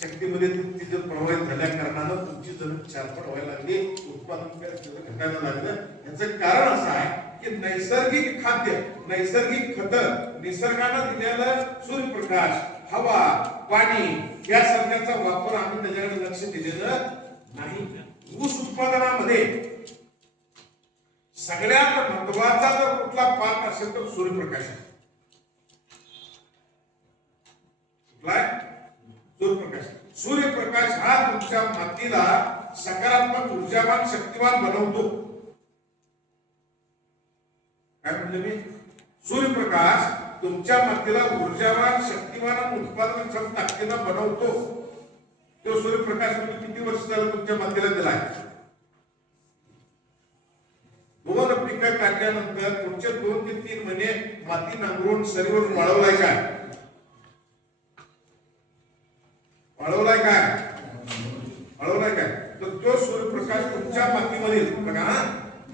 शक्तीमध्ये ती जर प्रभावित झाल्या कारणानं तुमची जमीन चारपट व्हायला लागली, उत्पादन घटायला लागलं. याचं कारण असं आहे की नैसर्गिक खाद्य, नैसर्गिक खत, निसर्गानं दिलेलं सूर्यप्रकाश, हवा, पाणी यासारख्याचा वापर आम्ही त्याच्याकडे लक्ष दिलेलं नाही. ऊस उत्पादनामध्ये सगळ्यात महत्वाचा जर कुठला पाक असेल तर सूर्यप्रकाश आहे. सूर्यप्रकाश. सूर्यप्रकाश हा तुमच्या मातीला सकारात्मक, ऊर्जावान, शक्तिवान बनवतो. काय म्हणले मी? सूर्यप्रकाश तुमच्या मातीला ऊर्जावान, शक्तिवान आणि उत्पादनक्षम ताकदीनं बनवतो. तो सूर्यप्रकाश तुम्ही किती वर्ष झालं तुमच्या मातीला दिलाय? 2 पिकं काढल्यानंतर पुढचे 2 ते 3 महिने माती नांगरून सरीवर वाळवलाय काय? वाळवलाय काय? वाळवलाय काय? तर तो सूर्यप्रकाश तुमच्या मातीमध्ये बघा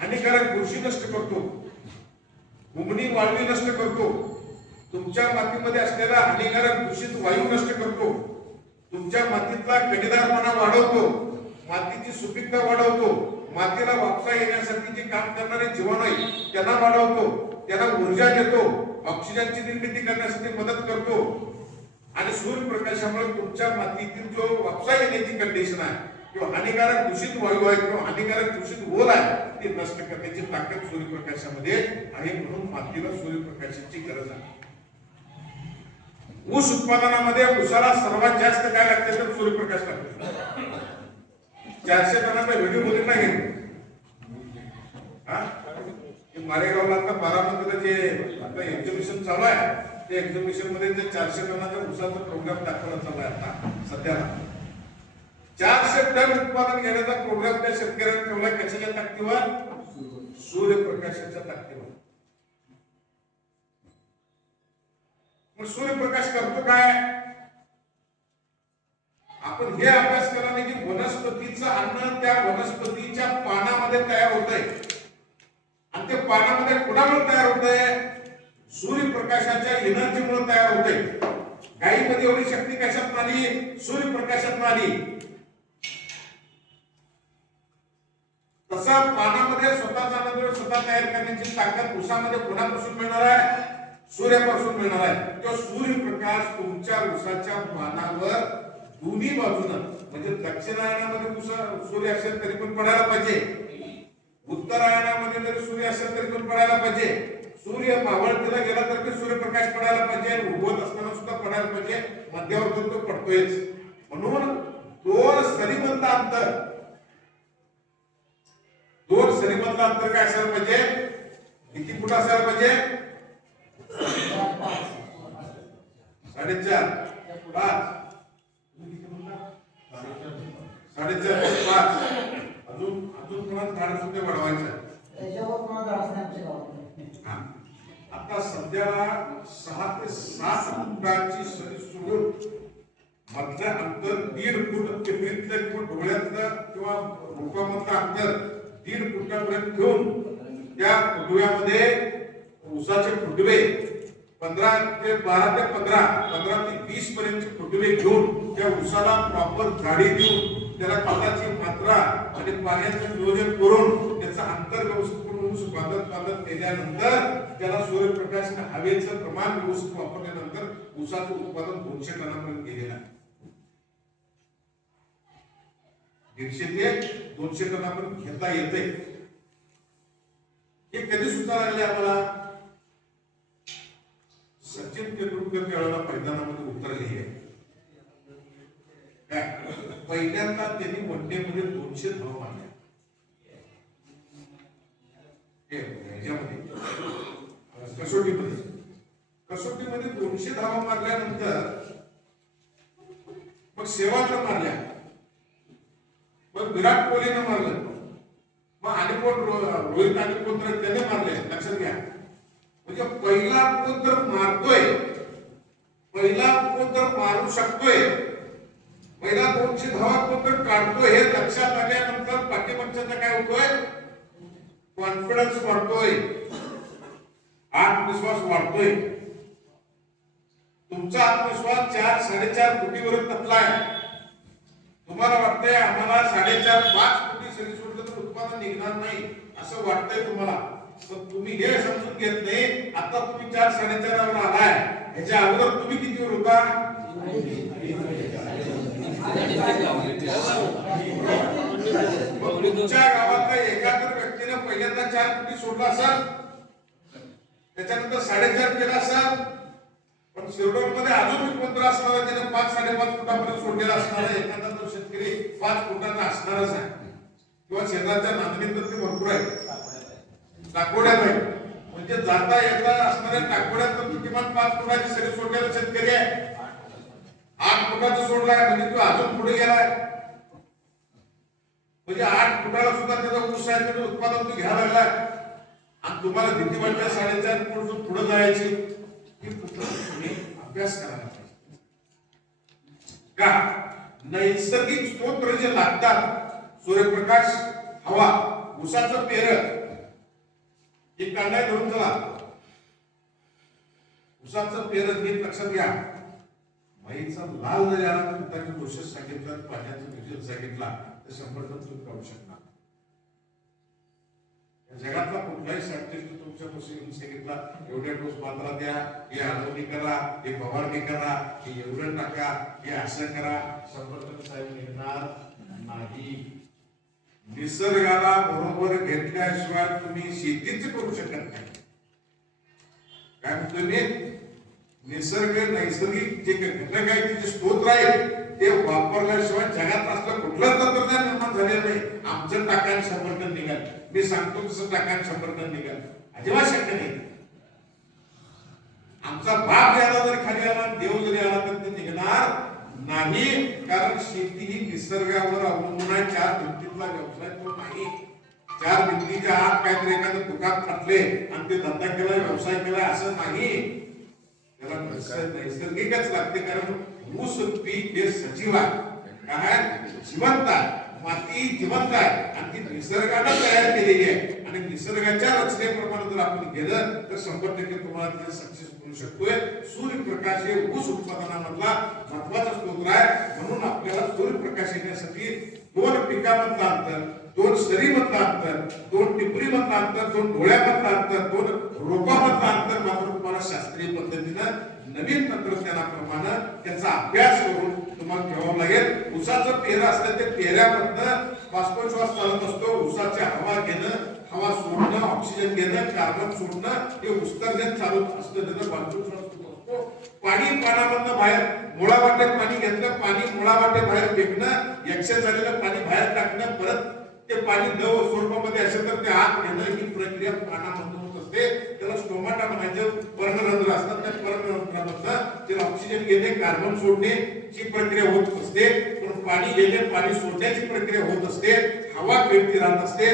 हानिकारक बुरशी नष्ट करतो, उमणी वाळवी नष्ट करतो, तुमच्या मातीमध्ये असलेला हानिकारक दूषित वायू नष्ट करतो, तुमच्या मातीतला कणीदारपणा वाढवतो, मातीची सुपीकता वाढवतो, मातीला वापसा येण्यासाठी जे काम करणारे जीवाणू आहेत त्यांना वाढवतो, त्यांना ऊर्जा देतो, ऑक्सिजनची निर्मिती करण्यासाठी मदत करतो. आणि सूर्यप्रकाशामुळे तुमच्या मातीतील जो वापसा येण्याची कंडिशन आहे किंवा हानिकारक दूषित वायू आहे किंवा हानिकारक दूषित ओल आहे ते नष्ट करण्याची ताकद सूर्यप्रकाशामध्ये आहे. म्हणून मातीला सूर्यप्रकाशाची गरज आहे. ऊस उत्पादनामध्ये ऊसाला सर्वात जास्त काय लागते तर सूर्यप्रकाश लागतो. 400 टनाचा व्हिडिओ बघितला गेला मारेगावला आता बारामतीला जे आता एक्झिबिशन चालू आहे त्या एक्झिबिशन मध्ये ते 400 टनाचा ऊसाचा प्रोग्राम दाखवला चालू आहे आता सध्याला. 400 टन उत्पादन घेण्याचा प्रोग्राम त्या शेतकऱ्यांनी ठेवला. कशाच्या ताकदीवर? सूर्यप्रकाशाच्या ताकदीवर. मग सूर्यप्रकाश करतो काय? आपण हे अभ्यास केला नाही की वनस्पतीचं अन्न त्या वनस्पतीच्या पानामध्ये तयार होतंय आणि ते पानामध्ये कुणामुळे तयार होतंय? सूर्यप्रकाशाच्या एनर्जीमुळे तयार होते. गायीमध्ये एवढी शक्ती कशात आली? सूर्यप्रकाशात आली. तसं पानामध्ये स्वतःचा अन्न स्वतः तयार करण्याची ताकद ऊसामध्ये कोणापासून मिळणार आहे? सूर्यापासून मिळणार आहे. तो सूर्यप्रकाश तुमच्या ऊसाच्या पानावर दोन्ही बाजूनं म्हणजे दक्षिणायनामध्ये सूर्य असेल तरी पण पडायला पाहिजे, उत्तरायणामध्ये जरी सूर्य असेल तरी पण पडायला पाहिजे, सूर्य मावळतीला गेला तर सूर्यप्रकाश पडायला पाहिजे, उगवत असताना सुद्धा पडायला पाहिजे, मध्यावर तो पडतोयच. म्हणून 2 सरीमधलं अंतर, 2 सरीमधलं अंतर काय असायला पाहिजे? किती फूट असायला पाहिजे? 4.5 5 4.5 5 अजून पुन्हा झाड सुद्धा वाढवायचं. आता सध्या 6 ते 7 फुटाची सरी सोडून मधलं अंतर 1.5 फूट, पिपरीतलं किंवा डोळ्यातलं किंवा रोपामधलं अंतर 1.5 फुटापर्यंत घेऊन त्या फुटव्यामध्ये ऊसाचे फुटवे 12 ते 20 पर्यंतचे फुटवे घेऊन त्या ऊसाला प्रॉपर जाडी देऊन त्याला खताची मात्रा आणि पाण्याचं नियोजन करून त्याचं अंतर व्यवस्थित करून ऊस बांधत केल्यानंतर त्याला सूर्यप्रकाश आणि हवेचं प्रमाण व्यवस्थित वापरल्यानंतर ऊसाचं उत्पादन 200 टनापर्यंत गेलेलं आहे. 150 ते 200 टनापर्यंत घेता येते. हे कधी सुद्धा लागले आम्हाला? सचिन तेंडुलकर त्यावेळेला मैदानामध्ये उतरले आहे. पहिल्यांदा त्यांनी वनडे मध्ये 200 धावा मारल्या. कसोटीमध्ये 200 धावा मारल्यानंतर मग सेवाचं मारल्या, मग विराट कोहलीनं मारलं, मग आणि कोण रोहित आणि कोण तर त्याने मारले. लक्षात घ्या, म्हणजे पहिला कोण तर मारतोय, पहिला कोण तर मारू शकतोय, पहिला 200 धावा कोण तर काढतोय हे लक्षात आल्यानंतर पाठीमागचा काय होतोय? कॉन्फिडन्स वाढतोय, आत्मविश्वास वाढतोय. तुमचा आत्मविश्वास 4-4.5 फुटीवर तटलाय. तुम्हाला वाटतंय आम्हाला 4.5 कोटी सरी सोडलं तर उत्पादन निघणार नाही असं वाटतंय तुम्हाला, पण तुम्ही हे समजून घेत नाही. आता तुम्ही 4-4.5 वर आलाय, ह्याच्या अगोदर तुम्ही कितीवर होता? तुमच्या गावातल्या एखाद्या व्यक्तीने पहिल्यांदा 4 कोटी सोडला असेल, त्याच्यानंतर 4.5 केला असेल, पण शिरडोनमध्ये अजून कोणतं असणार आहे त्याने 5-5.5 फुटापर्यंत सोडलेला असणार आहे. एखादा तो शेतकरी 5 फुटाचा असणारच आहे, किंवा शेजारच्या नांदणीत तर ते भरपूर आहे, टाकोड्यात आहे. म्हणजे जाता येता असणाऱ्या टाकोड्यात तर किमान 5 फुटाची सरी सोडलेला शेतकरी आहे. 8 फुटाचा सोडलाय म्हणजे तो अजून पुढे गेलाय. म्हणजे 8 फुटाला सुद्धा त्याचा ऊस आहे, त्याचं उत्पादन तो घ्यायला लागलाय. आणि तुम्हाला भीती वाटते 4.5 फूट पुढे जायची. तुम्ही अभ्यास करायला पाहिजे का? नैसर्गिक स्त्रोत जे लागतात, सूर्यप्रकाश, हवा, ऊसाचं पेर हे कांडाय धरून चला. ऊसाचं पेर नीट लक्षात घ्या. माईचा लाल जरी आला तर त्याचे प्रोसेस सांगितलं, पाण्याचं रिजल्ट सांगितला तर 100% तुम्ही काढू शकणार. जगातला कुठलाही सायंटिस्ट तुमच्यापासून येऊन सांगितला एवढ्या डोस मात्रा द्या, हे आळवणी करा, हे फवारणी करा, हे एवढं टाका, हे असं करा, 100% साहेब मिळणार नाही. निसर्गाला बरोबर घेतल्याशिवाय तुम्ही शेतीच करू शकत नाही. काय म्हणतोय मी? निसर्ग, नैसर्गिक जे घटक आहे, जे स्त्रोत आहे ते वापरल्याशिवाय जगात असलं कुठलं तंत्रज्ञान निर्माण झालेलं नाही. आमचं टाकान 100% निघाल, मी सांगतो तसं टाकान 100% निघाल, अजिबात शक्य नाही. आमचा बाप आला जरी खाली आला, देव जरी आला तर ते निघणार नाही. कारण शेती ही निसर्गावर अवलंबून आहे. 4 भिंतीतला व्यवसाय तो नाही. 4 भिंतीच्या आत काहीतरी एखादं दुकान टाकले आणि ते धंदा केला, व्यवसाय केला असं नाही. त्याला नैसर्गिकच लागते. कारण ऊस पीक हे सजीव आहे, काय जिवंत आहे. माती जिवंत आहे आणि ती निसर्गाने तयार केलेली आहे. आणि निसर्गाच्या रचनेप्रमाणे जर आपण गेलं तर 100% तुम्हाला तिथे सक्सेस करू शकतोय. सूर्यप्रकाश हे ऊस उत्पादनामधला महत्वाचा स्रोत आहे. म्हणून आपल्याला सूर्यप्रकाश येण्यासाठी 2 पिकामधलं अंतर, 2 सरीमधलं अंतर, 2 टिपरीमधलं अंतर, 2 डोळ्यामधलं अंतर, 2 रोपामधलं अंतर मात्र तुम्हाला शास्त्रीय पद्धतीनं नवीन तंत्रज्ञानाप्रमाणे त्याचा अभ्यास करून तुम्हाला ठेवावं लागेल. ऊसाचं पेर असलं ते पेऱ्यामधनं श्वासोच्छ्वास चालत असतो. ऊसाची हवा घेणं, हवा सोडणं, ऑक्सिजन घेणं, कार्बन सोडणं हे उत्सर्जन चालू असतं. त्याचं श्वासोच्छ्वास असतो. पाणी पानामधनं बाहेर मुळावाटे पाणी घेतलं, पाणी मुळावाटे बाहेर फेकणं, एक्सेस झालेलं पाणी बाहेर टाकणं, परत ते पाणी द्रव स्वरूपामध्ये असेल तर ते आत घेणं, ही प्रक्रिया पानामधून होत असते. त्याला स्टोमाटा म्हणायचं. पर्णरंध्र असतात, त्या पर्णरंध्रामधनं त्याला ऑक्सिजन घेणे, कार्बन सोडणे ची प्रक्रिया होत असते. पण पाणी घेणे, पाणी सोडण्याची प्रक्रिया होत असते. हवा फिरती राहत असते.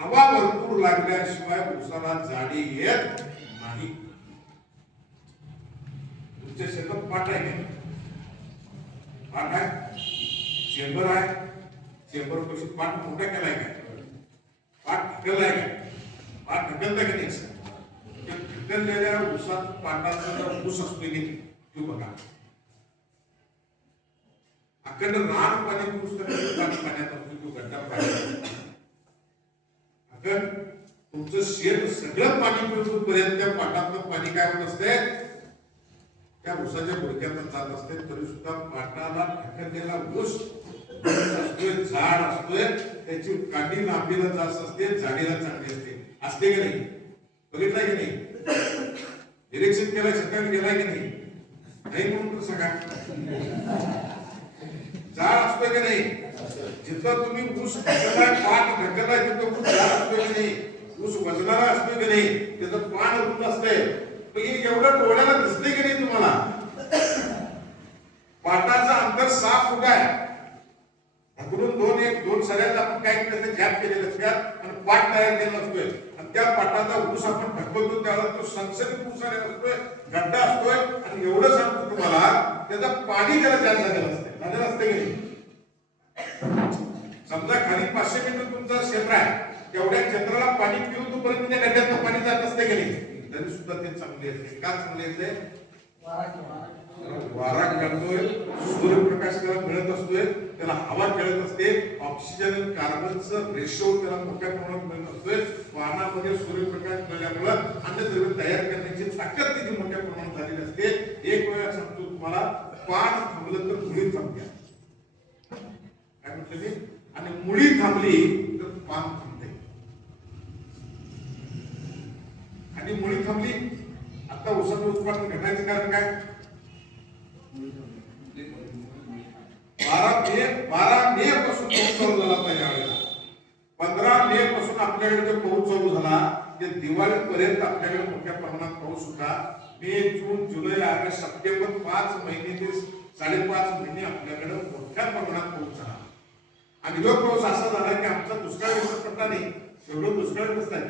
हवा भरपूर लागल्याशिवाय ऊसाला जाडी येत नाही. तुमच्या शेतात पाट आहे का? पाट आहे, चेंबर आहे. चेंबर पाशी पाट मोठा केलाय का? पाट ढकललाय का? पाट ढकलता की नाही? ढकललेल्या ऊसात पाटाचा ऊस असतो की तो बघा. अखंड रान पाणी ऊस पाण्यात असतो, तो गड्डा पाण्यात. अखंड तुमचं शेत सगळं पाणी पिळून पर्यंत त्या पाटातलं पाणी काय होत असते? त्या ऊसाच्या बुडक्यातून जात असते. तरी सुद्धा पाटाला ढकललेला ऊस असतोय, झाड असतोय, त्याची काठी लांबीला जास्त असते, जाडीला चांगली असते. असते की नाही? बघितलंय की नाही? निरीक्षण केलंय, शेतात गेलाय की नाही? नाही म्हणून तर सगळा झाड असतोय की नाही? जिथं तुम्ही ऊस ढकलाय, पाट ढकलाय, तिथं ऊस झाड असतोय की नाही? ऊस वजनाला असतोय की नाही? तिथं पान रुंद असते. एवढं डोळ्याला दिसते की नाही तुम्हाला? पाटाचं अंतर 6 फूट आहे. ढकलून 2 सऱ्यात आपण काय केलं, गॅप केलेलं असतात आणि पाट तयार केलेला असतोय. आणि त्या पाटाचा ऊस आपण ढकलतो त्यावेळेला तो संसर्ग ऊस असतोय, गड्डा असतोय. आणि एवढं सांगतो तुम्हाला, त्याचं पाणी त्याला जास्त झालेलं असते. झालेलं असते की नाही? समजा खाली 500 मीटर तुमचा क्षेत्र आहे, तेवढ्या क्षेत्राला पाणी पिऊन तोपर्यंत त्या गड्ड्यात पाणी जात असते की नाही? तरी सुद्धा ते चांगले असते. का चांगले असते? वारा खेळतोय, सूर्यप्रकाश त्याला मिळत असतोय, त्याला हवा खेळत असते, ऑक्सिजन आणि कार्बनचं रेशो त्याला मोठ्या प्रमाणात मिळत असतोय. वाहनामध्ये सूर्यप्रकाश मिळाल्यामुळे अन्नद्रव्य तयार करण्याची ताकद त्याची मोठ्या प्रमाणात झालेली असते. एक वेळा सांगतो तुम्हाला, पान थांबलं तर मुळी थांबल्या, काय म्हटलं ते, आणि मुळी थांबली तर पान थांबते. आणि मुळी थांबली, आता ऊसाचं उत्पादन घटायचं कारण काय? 12 मे पासून पाऊस चालू झाला होता यावेळेला. 15 मे पासून आपल्याकडे जो पाऊस चालू झाला ते दिवाळीपर्यंत आपल्याकडे मोठ्या प्रमाणात पाऊस होता. मे, जून, जुलै, ऑगस्ट, सप्टेंबर 5 महिने ते 5.5 महिने आपल्याकडे मोठ्या प्रमाणात पाऊस झाला. आणि जो पाऊस असा झाला की आमचा दुष्काळ पडला नाही, एवढं दुष्काळ नसतात.